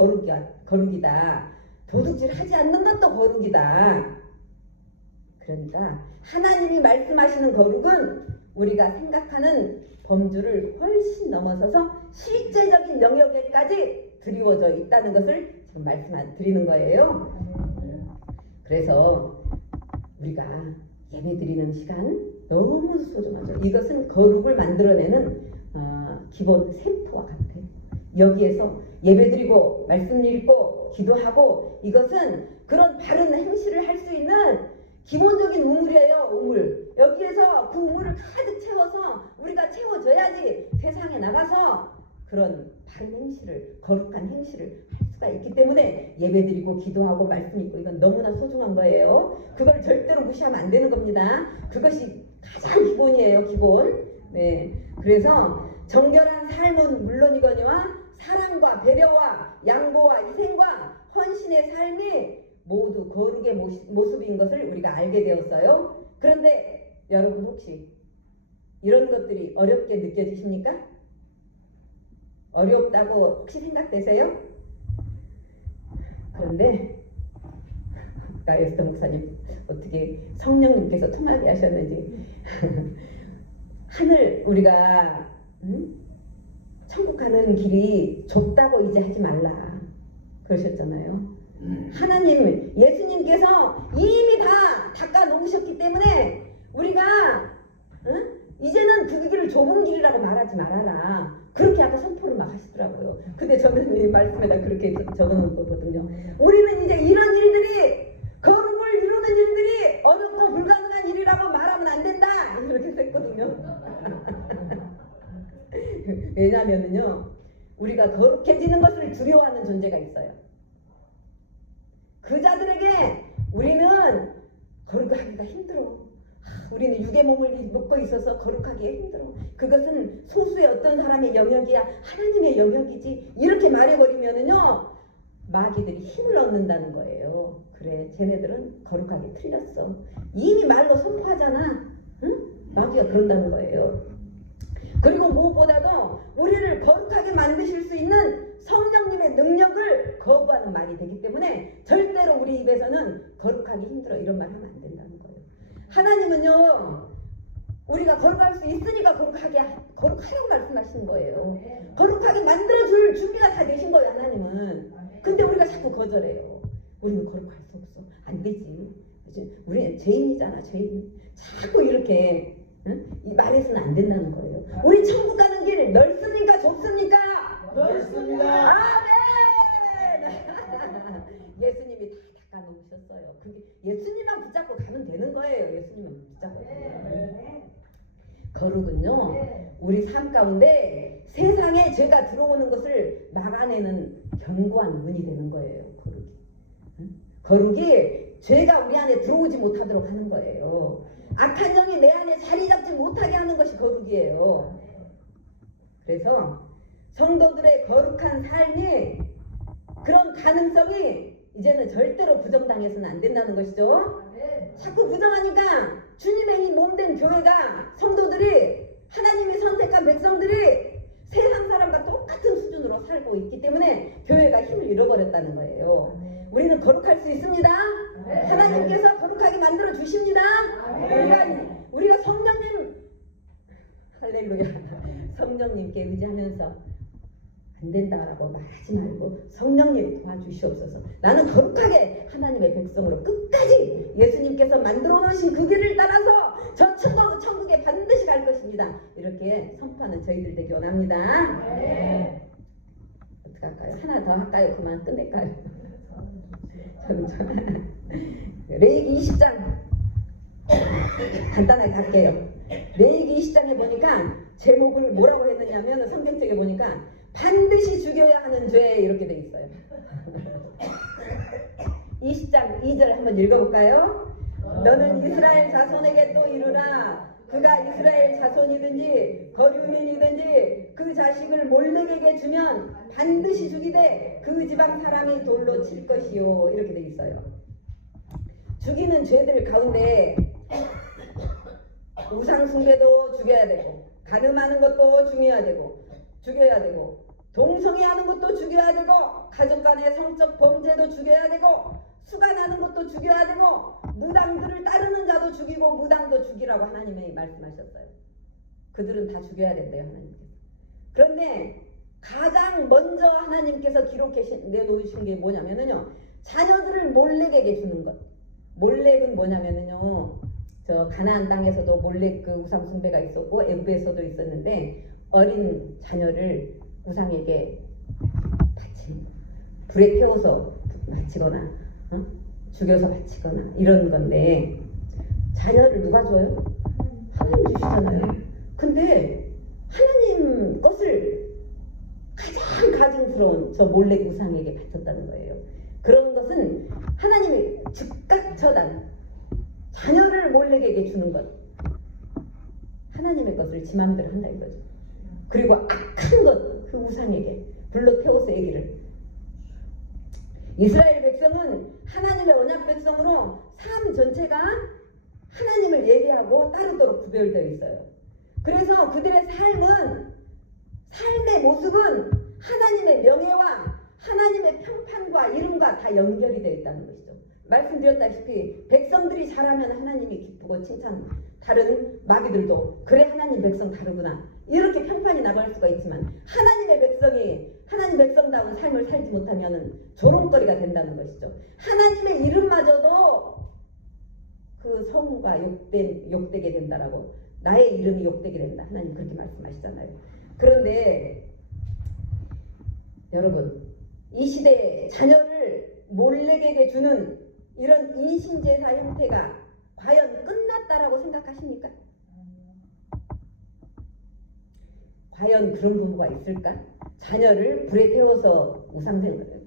거룩이다. 도둑질 하지 않는 것도 거룩이다. 그러니까 하나님이 말씀하시는 거룩은 우리가 생각하는 범주를 훨씬 넘어서서 실제적인 영역에까지 드리워져 있다는 것을 지금 드리는 거예요. 그래서 우리가 예배드리는 시간 너무 소중하죠. 이것은 거룩을 만들어내는 기본 샘표와 같아요. 여기에서 예배드리고 말씀 읽고 기도하고, 이것은 그런 바른 행실을 할 수 있는 기본적인 우물이에요. 우물. 여기에서 그 우물을 가득 채워서 우리가 채워줘야지 세상에 나가서 그런 바른 행실을, 거룩한 행실을 할 수가 있기 때문에 예배드리고 기도하고 말씀 읽고, 이건 너무나 소중한 거예요. 그걸 절대로 무시하면 안 되는 겁니다. 그것이 가장 기본이에요. 기본. 네. 그래서 정결한 삶은 물론이거니와 사랑과 배려와 양보와 희생과 헌신의 삶이 모두 거룩의 모습인 것을 우리가 알게 되었어요. 그런데 여러분, 혹시 이런 것들이 어렵게 느껴지십니까? 어렵다고 혹시 생각되세요? 그런데 에스더 목사님, 어떻게 성령님께서 통하게 하셨는지 하늘, 우리가 천국 가는 길이 좁다고 이제 하지 말라 그러셨잖아요. 하나님, 예수님께서 이미 다 닦아 놓으셨기 때문에 우리가 이제는 그 길을 좁은 길이라고 말하지 말아라, 그렇게 아까 선포를 막 하시더라고요. 근데 저는 이 말씀에다 그렇게 적어놓은 거거든요. 우리는 이제 이런 일들이, 거룩을 이루는 일들이 어렵고 불가능한 일이라고 말하면 안 된다, 이렇게 썼거든요. 왜냐면은요, 우리가 거룩해지는 것을 두려워하는 존재가 있어요. 그 자들에게 우리는 거룩하기가 힘들어. 우리는 육의 몸을 입고 있어서 거룩하기가 힘들어. 그것은 소수의 어떤 사람의 영역이야, 하나님의 영역이지, 이렇게 말해버리면은요, 마귀들이 힘을 얻는다는 거예요. 그래, 쟤네들은 거룩하게 틀렸어. 이미 말로 선포하잖아. 응? 마귀가 그런다는 거예요. 그리고 무엇보다도 우리를 거룩하게 만드실 수 있는 성령님의 능력을 거부하는 말이 되기 때문에 절대로 우리 입에서는 거룩하기 힘들어, 이런 말 하면 안 된다는 거예요. 하나님은요, 우리가 거룩할 수 있으니까 거룩하라고 말씀하시는 거예요. 거룩하게 만들어줄 준비가 다 되신 거예요, 하나님은. 근데 우리가 자꾸 거절해요. 우리는 거룩할 수 없어, 안 되지, 우리는 죄인이잖아, 죄인. 자꾸 이렇게 이 말해서는 안 된다는 거예요. 우리 천국 가는 길 넓습니까, 좁습니까? 넓습니다. 아멘. 거예요. 그게 예수님만 붙잡고 가면 되는 거예요. 예수님만 붙잡고 가면. 네. 거룩은요, 네. 우리 삶 가운데 세상에 죄가 들어오는 것을 막아내는 견고한 문이 되는 거예요. 거룩이. 응? 거룩이 죄가 우리 안에 들어오지 못하도록 하는 거예요. 악한 영이 내 안에 자리 잡지 못하게 하는 것이 거룩이에요. 그래서 성도들의 거룩한 삶이 그런 가능성이 이제는 절대로 부정당해서는 안 된다는 것이죠. 네. 자꾸 부정하니까 주님의 이 몸된 교회가 성도들이 하나님이 선택한 백성들이 세상 사람과 똑같은 수준으로 살고 있기 때문에 교회가 힘을 잃어버렸다는 거예요. 우리는 거룩할 수 있습니다. 네. 하나님께서 거룩하게 만들어 주십니다. 우리가 성령님 할렐루야 성령님께 의지하면서 안 된다라고 말하지 말고 성령님 도와주시옵소서. 나는 거룩하게 하나님의 백성으로 끝까지 예수님께서 만들어 놓으신 그 길을 따라서 저 천국에 반드시 갈 것입니다. 이렇게 선포하는 저희들 되기 원합니다. 네. 어떻게 할까요? 하나 더 할까요? 그만 끝낼까요? 레위기 20장 간단하게 할게요. 레위기 20장에 보니까 제목을 뭐라고 했느냐면 성경책에 보니까 반드시 죽여야 하는 죄 이렇게 돼 있어요. 20장 2절 한번 읽어볼까요? 너는 이스라엘 자손에게 또 이르라. 그가 이스라엘 자손이든지 거류민이든지 그 자식을 몰렉에게 주면 반드시 죽이되 그 지방 사람이 돌로 칠 것이요. 이렇게 돼 있어요. 죽이는 죄들 가운데 우상 숭배도 죽여야 되고 간음하는 것도 죽여야 되고 동성애하는 것도 죽여야 되고 가족 간의 성적 범죄도 죽여야 되고 수간하는 것도 죽여야 되고 무당들을 따르는 자도 죽이고 무당도 죽이라고 하나님이 말씀하셨어요. 그들은 다 죽여야 된대요. 하나님께서. 그런데 가장 먼저 하나님께서 내놓으신 게 뭐냐면요, 자녀들을 몰렉에게 주는 것. 몰렉은 뭐냐면요, 저 가나안 땅에서도 몰렉 그 우상 숭배가 있었고 애굽에서도 있었는데 어린 자녀를 우상에게 바치는 거. 불에 태워서 바치거나 죽여서 바치거나 이런 건데 자녀를 누가 줘요? 하나님 주시잖아요. 근데 하나님 것을 가장 가증스러운 저 몰렉 우상에게 바쳤다는 거예요. 그런 것은 하나님이 즉각 처단, 자녀를 몰렉에게 주는 것, 하나님의 것을 지 맘대로 한다 이거죠. 그리고 악한 것, 그 우상에게 불로 태워서 애기를. 이스라엘 백성은 하나님의 언약 백성으로 삶 전체가 하나님을 예배하고 따르도록 구별되어 있어요. 그래서 그들의 삶의 모습은 하나님의 명예와 하나님의 평판과 이름과 다 연결이 되어 있다는 것이죠. 말씀드렸다시피 백성들이 잘하면 하나님이 기쁘고 칭찬, 다른 마귀들도 그래 하나님 백성 다르구나 이렇게 평판이 나갈 수가 있지만 하나님의 백성이 하나님 백성다운 삶을 살지 못하면 조롱거리가 된다는 것이죠. 하나님의 이름마저도 그 성우가 욕되게 된다라고, 나의 이름이 욕되게 된다, 하나님 그렇게 말씀하시잖아요. 그런데 여러분, 이 시대에 자녀를 몰렉에게 주는 이런 인신제사 형태가 과연 끝났다라고 생각하십니까? 과연 그런 부모가 있을까? 자녀를 불에 태워서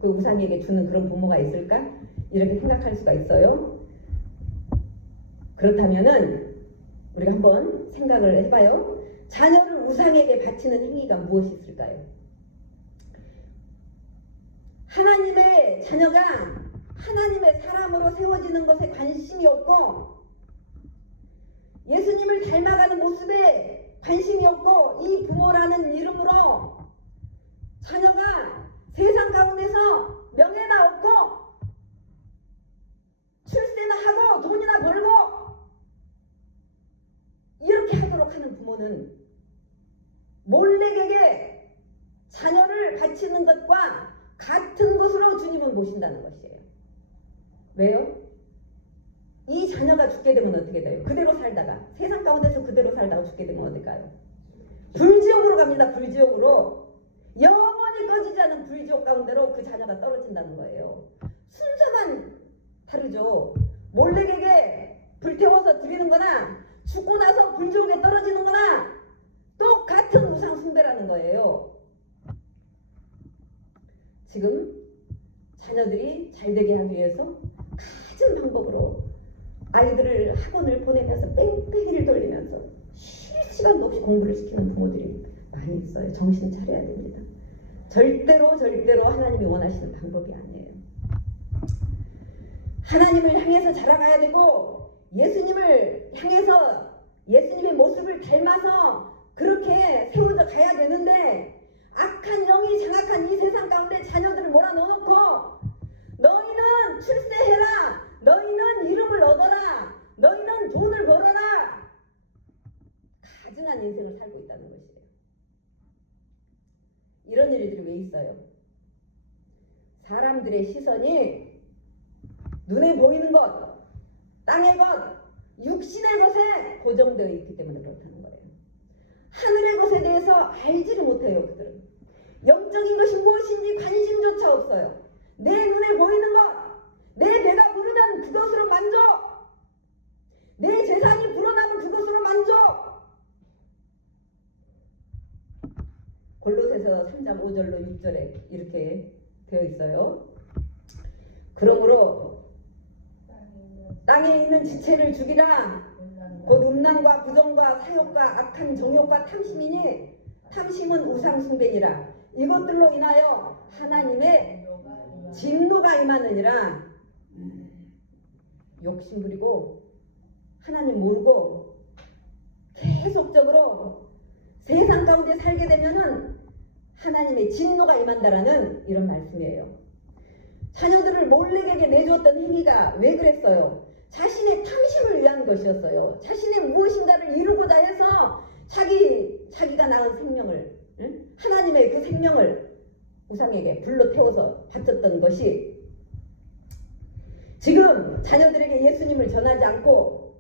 우상에게 주는 그런 부모가 있을까? 이렇게 생각할 수가 있어요. 그렇다면은 우리가 한번 생각을 해봐요. 자녀를 우상에게 바치는 행위가 무엇이 있을까요? 하나님의 자녀가 하나님의 사람으로 세워지는 것에 관심이 없고 예수님을 닮아가는 모습에 관심이 없고 이 부모라는 이름으로 자녀가 세상 가운데서 명예나 얻고 출세나 하고 돈이나 벌고 이렇게 하도록 하는 부모는 몰렉에게 자녀를 바치는 것과 같은 것으로 주님은 보신다는 것이에요. 왜요? 이 자녀가 죽게 되면 어떻게 돼요? 그대로 살다가 세상 가운데서 그대로 살다가 죽게 되면 어디 가요? 불지옥으로 갑니다. 불지옥으로. 영원히 꺼지지 않은 불지옥 가운데로 그 자녀가 떨어진다는 거예요. 순서만 다르죠. 몰래에게 불태워서 드리는 거나 죽고 나서 불지옥에 떨어지는 거나 똑같은 우상 숭배라는 거예요. 지금 자녀들이 잘 되게 하기 위해서 가진 방법으로 아이들을 학원을 보내면서 뺑뺑이를 돌리면서 쉴 시간도 없이 공부를 시키는 부모들이 많이 있어요. 정신 차려야 됩니다. 절대로 하나님이 원하시는 방법이 아니에요. 하나님을 향해서 자라가야 되고 예수님을 향해서 예수님의 모습을 닮아서 그렇게 세워져 가야 되는데 악한 영이 장악한 이 세상 가운데 자녀들을 몰아넣어놓고 너희는 출세해라, 너희는 이름을 얻어라, 너희는 돈을 벌어라, 가증한 인생을 살고 있다는 것이에요. 이런 일들이 왜 있어요? 사람들의 시선이 눈에 보이는 것, 땅의 것, 육신의 것에 고정되어 있기 때문에 그렇다는 거예요. 하늘의 것에 대해서 알지를 못해요. 그들은 영적인 것이 무엇인지 관심조차 없어요. 내 눈에 보이는 것, 내 배가 부르면 그것으로 만족, 내 재산이 불어나면 그것으로 만족. 골로새서 3장 5절로 6절에 이렇게 되어 있어요. 그러므로 땅에 있는 지체를 죽이라. 곧 음란과 부정과 사욕과 악한 정욕과 탐심이니 탐심은 우상숭배니라. 이것들로 인하여 하나님의 진노가 임하느니라. 욕심 부리고 하나님 모르고 계속적으로 세상 가운데 살게 되면은 하나님의 진노가 임한다라는 이런 말씀이에요. 자녀들을 몰래에게 내주었던 행위가 왜 그랬어요? 자신의 탐심을 위한 것이었어요. 자신의 무엇인가를 이루고자 해서 자기가 낳은 생명을, 하나님의 그 생명을 우상에게 불러 태워서 바쳤던 것이 지금 자녀들에게 예수님을 전하지 않고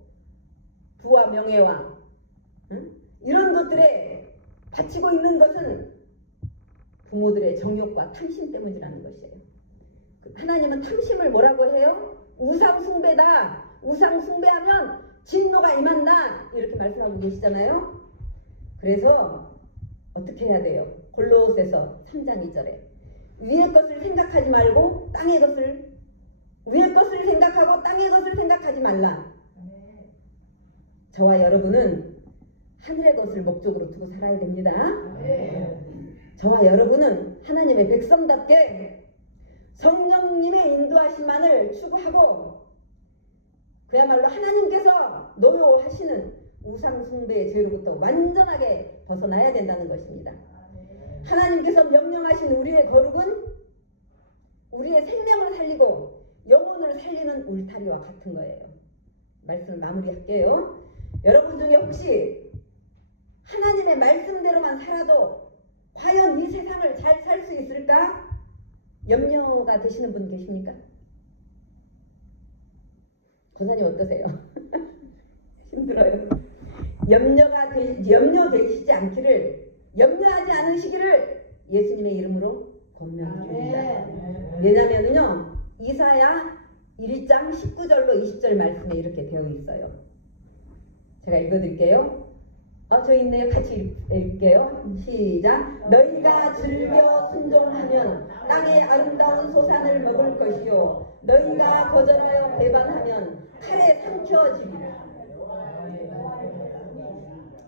부와 명예와 이런 것들에 바치고 있는 것은 부모들의 정욕과 탐심 때문이라는 것이에요. 하나님은 탐심을 뭐라고 해요? 우상숭배다. 우상숭배하면 진노가 임한다. 이렇게 말씀하고 계시잖아요. 그래서 어떻게 해야 돼요? 골로새서 3장 2절에 위의 것을 생각하지 말고 땅의 것을, 위의 것을 생각하고 땅의 것을 생각하지 말라. 저와 여러분은 하늘의 것을 목적으로 두고 살아야 됩니다. 저와 여러분은 하나님의 백성답게 성령님의 인도하심만을 추구하고 그야말로 하나님께서 노여하시는 우상숭배의 죄로부터 완전하게 벗어나야 된다는 것입니다. 하나님께서 명령하신 우리의 거룩은 우리의 생명을 살리고 영혼을 살리는 울타리와 같은 거예요. 말씀을 마무리할게요. 여러분 중에 혹시 하나님의 말씀대로만 살아도 과연 이 세상을 잘 살 수 있을까? 염려가 되시는 분 계십니까? 권사님 어떠세요? 힘들어요. 염려되시지 않기를, 염려하지 않으시기를 예수님의 이름으로 권면드립니다. 왜냐면은요, 이사야 1장 19절로 20절 말씀에 이렇게 되어 있어요. 제가 읽어드릴게요. 저 있네요. 같이 읽을게요. 시작. 너희가 즐겨 순종하면 땅의 아름다운 소산을 먹을 것이요 너희가 거절하여 배반하면 칼에 삼켜지리라.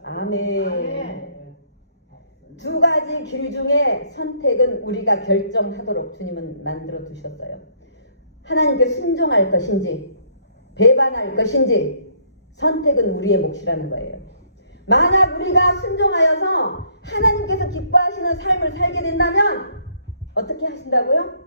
아멘. 두 가지 길 중에 선택은 우리가 결정하도록 주님은 만들어 두셨어요. 하나님께 순종할 것인지 배반할 것인지 선택은 우리의 몫이라는 거예요. 만약 우리가 순종하여서 하나님께서 기뻐하시는 삶을 살게 된다면 어떻게 하신다고요?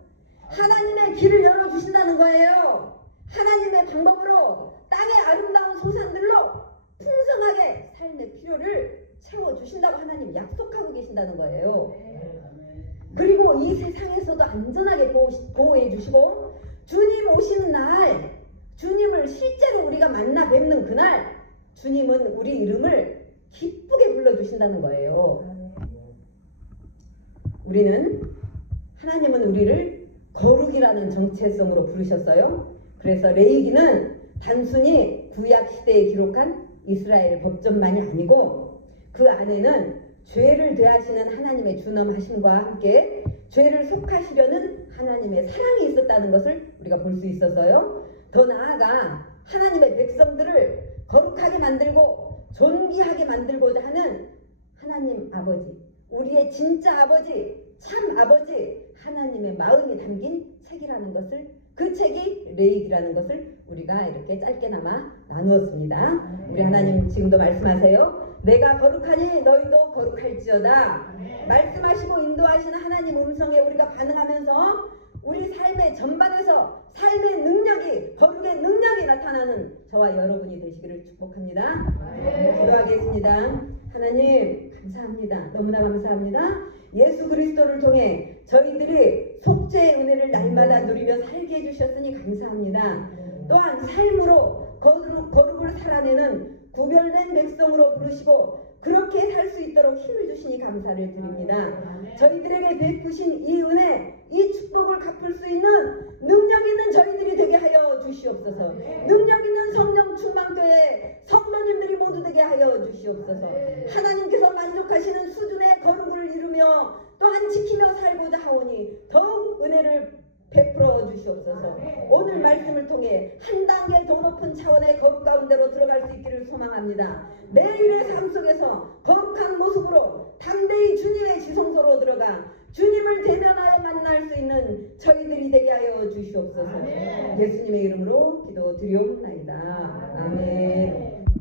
하나님의 길을 열어주신다는 거예요. 하나님의 방법으로 땅의 아름다운 소산들로 풍성하게 삶의 필요를 채워주신다고 하나님 약속하고 계신다는 거예요. 그리고 이 세상에서도 안전하게 보호해 주시고 주님 오시는 날, 주님을 실제로 우리가 만나 뵙는 그날 주님은 우리 이름을 기쁘게 불러주신다는 거예요. 하나님은 우리를 거룩이라는 정체성으로 부르셨어요. 그래서 레위기는 단순히 구약 시대에 기록한 이스라엘 법전만이 아니고 그 안에는 죄를 대하시는 하나님의 준엄하심과 함께 죄를 속하시려는 하나님의 사랑이 있었다는 것을 우리가 볼 수 있어서요. 더 나아가 하나님의 백성들을 거룩하게 만들고 존귀하게 만들고자 하는 하나님 아버지, 우리의 진짜 아버지, 참 아버지 하나님의 마음이 담긴 책이라는 것을, 그 책이 레위기라는 것을 우리가 이렇게 짧게나마 나누었습니다. 우리 하나님 지금도 말씀하세요. 내가 거룩하니 너희도 거룩할지어다. 말씀하시고 인도하시는 하나님 음성에 우리가 반응하면서 우리 삶의 전반에서 삶의 능력이, 거룩의 능력이 나타나는 저와 여러분이 되시기를 축복합니다. 기도하겠습니다. 하나님 감사합니다. 너무나 감사합니다. 예수 그리스도를 통해 저희들이 속죄의 은혜를 날마다 누리며 살게 해주셨으니 감사합니다. 또한 삶으로 거룩을 살아내는 구별된 백성으로 부르시고 그렇게 살 수 있도록 힘을 주시니 감사를 드립니다. 저희들에게 베푸신 이 은혜, 이 축복을 갚을 수 있는 능력 있는 저희들이 되게 하여 주시옵소서. 능력 있는 성령 충만교회 성도님들이 모두 되게 하여 주시옵소서. 하나님께서 만족하시는 수준의 거룩을 이루며 또한 지키며 살고자 하오니 더욱 은혜를 베풀어 주시옵소서. 오늘 말씀을 통해 한 단계 더 높은 차원의 거룩 가운데로 들어갈 수 있기를 소망합니다. 매일의 삶 속에서 거룩한 모습으로 담대히 주님의 지성소로 들어가 주님을 대면하여 만날 수 있는 저희들이 되게 하여 주시옵소서. 예수님의 이름으로 기도드리옵나이다. 아멘.